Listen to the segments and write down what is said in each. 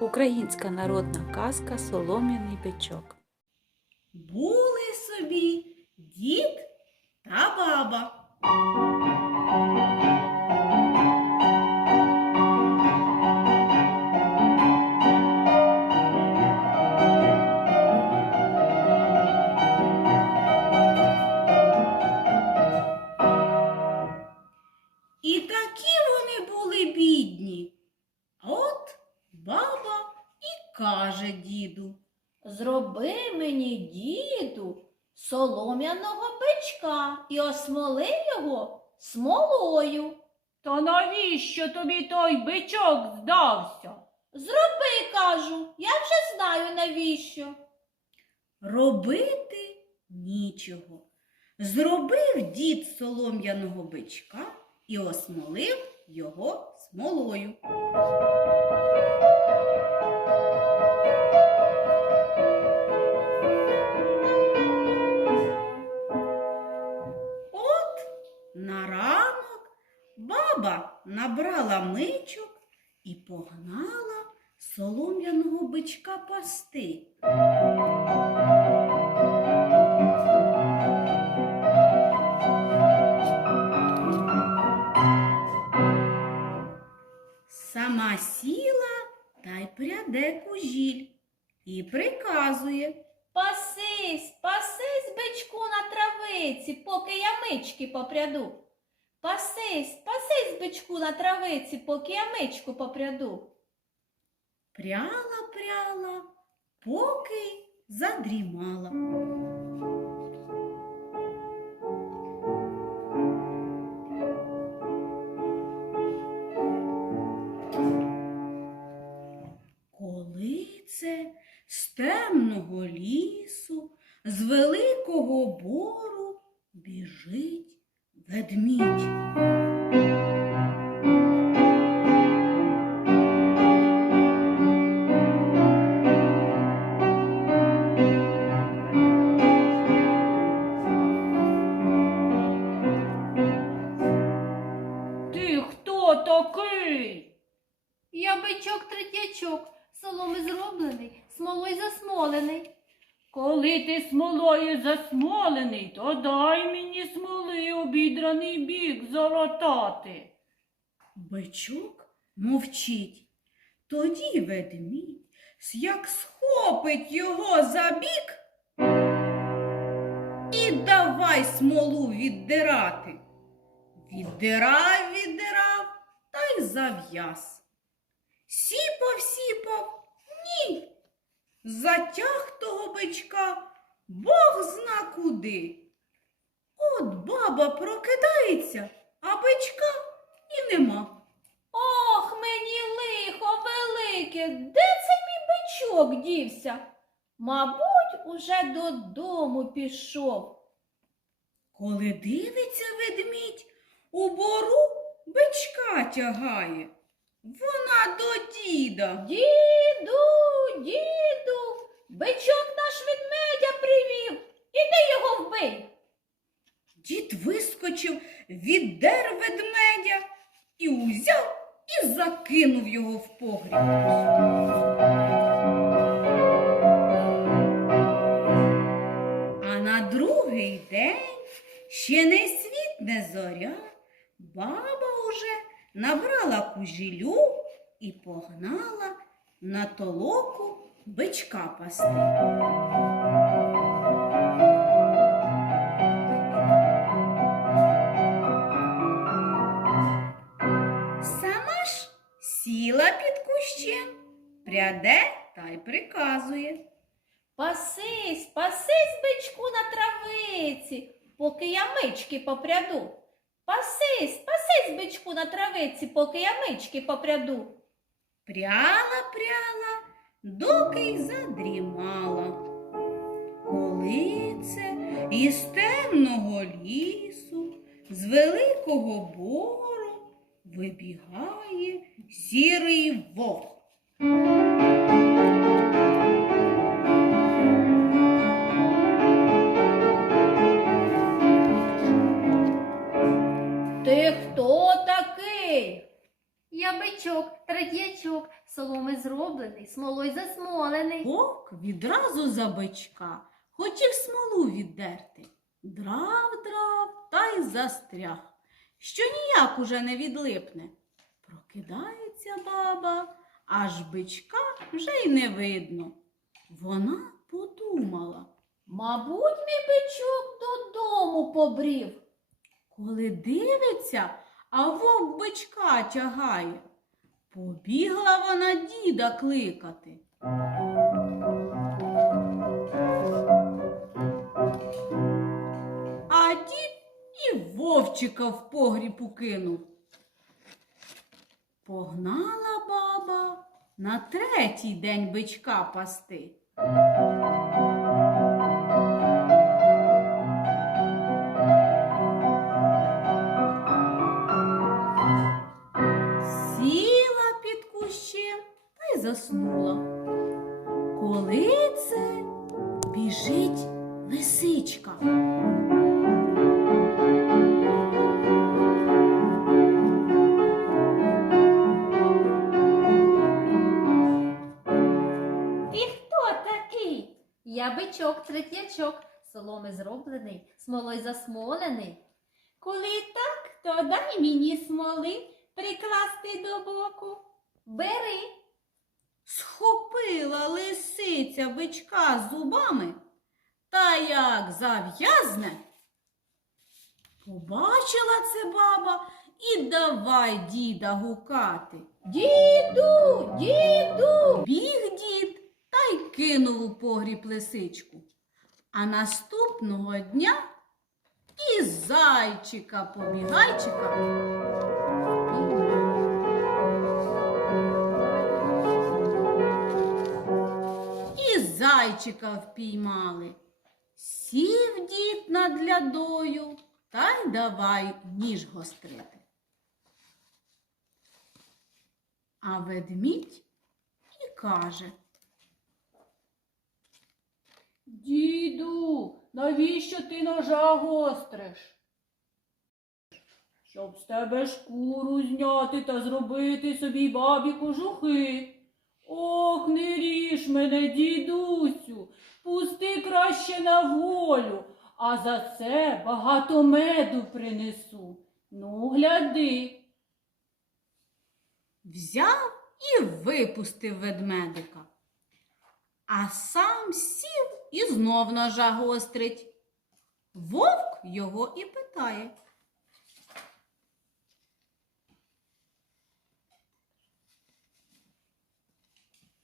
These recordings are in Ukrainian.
Українська народна казка Солом'яний бичок. Були собі дід та баба. Солом'яного бичка і осмоли його смолою. Та навіщо тобі той бичок здався? Зроби, кажу, я вже знаю навіщо. Робити нічого. Зробив дід солом'яного бичка і осмолив його смолою. Набрала мичок і погнала солом'яного бичка пасти. Сама сіла та й пряде кужіль і приказує. Пасись, пасись, бичку на травиці, поки я мички попряду. Пасись, пасись, бичку на травиці, поки я мичку попряду. Пряла, пряла, поки задрімала. Коли це з темного лісу, з великого бору біжить ведмідь. Ти хто такий? Я бичок третячок, соломи зроблений, смолою засмолений. Коли ти смолою засмолений, то дай мені смоли обідраний бік залатати. Бичок мовчить. Тоді ведмідь, як схопить його за бік і давай смолу віддирати. Віддирав, віддирав та й зав'яз. Сіпав, сіпав. Затяг того бичка Бог зна куди. От баба прокидається, а бичка і нема. Ох, мені лихо велике, де це мій бичок дівся? Мабуть, уже додому пішов. Коли дивиться ведмідь, у бору бичка тягає. Вона до діда. Діду, діду, бичок наш ведмедя привів. Іди його вбий. Дід вискочив, віддер ведмедя і узяв і закинув його в погріб. А на другий день, ще не світ, не зоря, баба уже набрала кужілю і погнала на толоку бичка пасти. Сама ж сіла під кущем, пряде та й приказує. Пасись, пасись, бичку на травиці, поки я мички попряду. Пасись, на травиці, поки я мички попряду. Пряла, пряла, доки й задрімала. Коли це із темного лісу, з великого бору вибігає сірий вовк. Хто бичок, традячок, соломи зроблений, смолою засмолений. Вовк відразу за бичка хотів смолу віддерти. Драв, драв та й застряг, що ніяк уже не відлипне. Прокидається баба, аж бичка вже й не видно. Вона подумала, Мабуть, мій бичок додому побрів. коли дивиться, а вовк бичка тягає. Побігла вона діда кликати. А дід і вовчика в погріб укинув. Погнала баба на третій день бичка пасти. Заснула. Коли це біжить лисичка. Ти хто такий? Я бичок третячок, соломи зроблений, смолою засмолений. Коли так, то дай мені смоли прикласти до боку. Бери. Схопила лисиця бичка зубами, та як зав'язне. Побачила це баба і давай діда гукати. Діду, діду. Біг дід та й кинув у погріб лисичку. А наступного дня і зайчика побігайчика. Зайчика впіймали. Сів дід над лядою та й давай ніж гострити. А ведмідь і каже. Діду, навіщо ти ножа гостриш? Щоб з тебе шкуру зняти та зробити собі бабі кожухи. Ох, не ріж мене, дідусю, пусти краще на волю, а за це багато меду принесу. Ну, гляди. взяв і випустив ведмедика. А сам сів і знов ножа гострить. Вовк його і питає.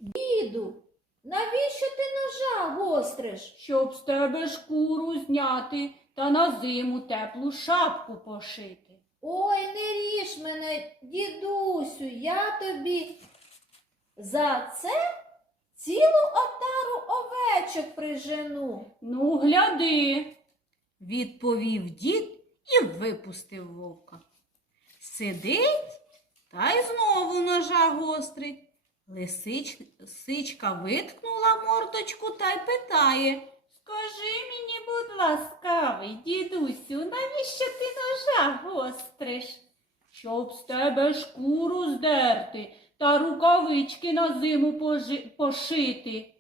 Діду, навіщо ти ножа гостриш? щоб з тебе шкуру зняти та на зиму теплу шапку пошити. Ой, не ріж мене, дідусю, я тобі за це цілу отару овечок прижену. Ну, гляди. Відповів дід і випустив вовка. Сидить та й знову ножа гострить. Лисич, лисичка виткнула мордочку та й питає. Скажи мені, будь ласкавий, дідусю, навіщо ти ножа гостриш? Щоб з тебе шкуру здерти та рукавички на зиму пожи- пошити.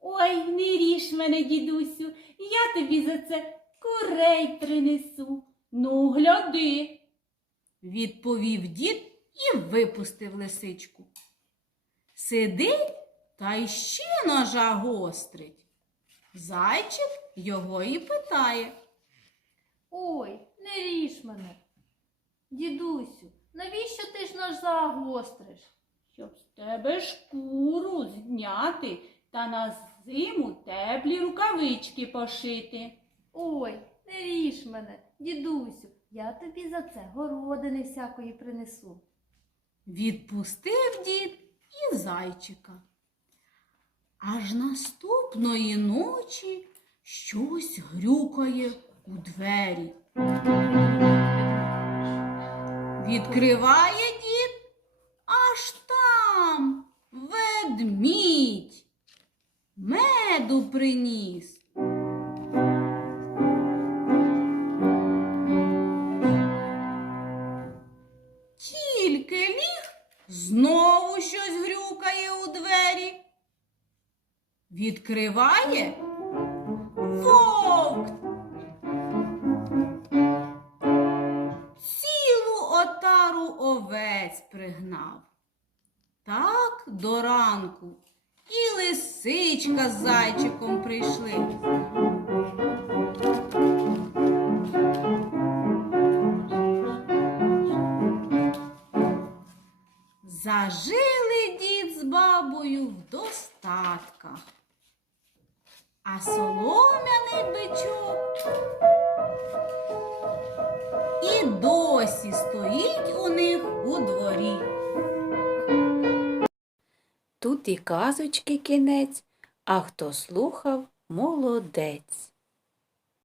Ой, не ріж мене, дідусю, я тобі за це курей принесу. Ну, гляди. Відповів дід і випустив лисичку. Сидить та й ще ножа гострить. Зайчик його і питає. Ой, не ріж мене. Дідусю, навіщо ти ж ножа гостриш? Щоб з тебе шкуру зняти та на зиму теплі рукавички пошити. Ой, не ріж мене, дідусю, я тобі за це городини всякої принесу. Відпустив дід і зайчика. Аж наступної ночі щось грюкає у двері. Відкриває дід, аж там ведмідь меду приніс. Відкриває вовк. Цілу отару овець пригнав. Так до ранку і лисичка з зайчиком прийшли. Зажили дід з бабою в достатках, а солом'яний бичок і досі стоїть у них у дворі. Тут і казочки кінець, а хто слухав, молодець.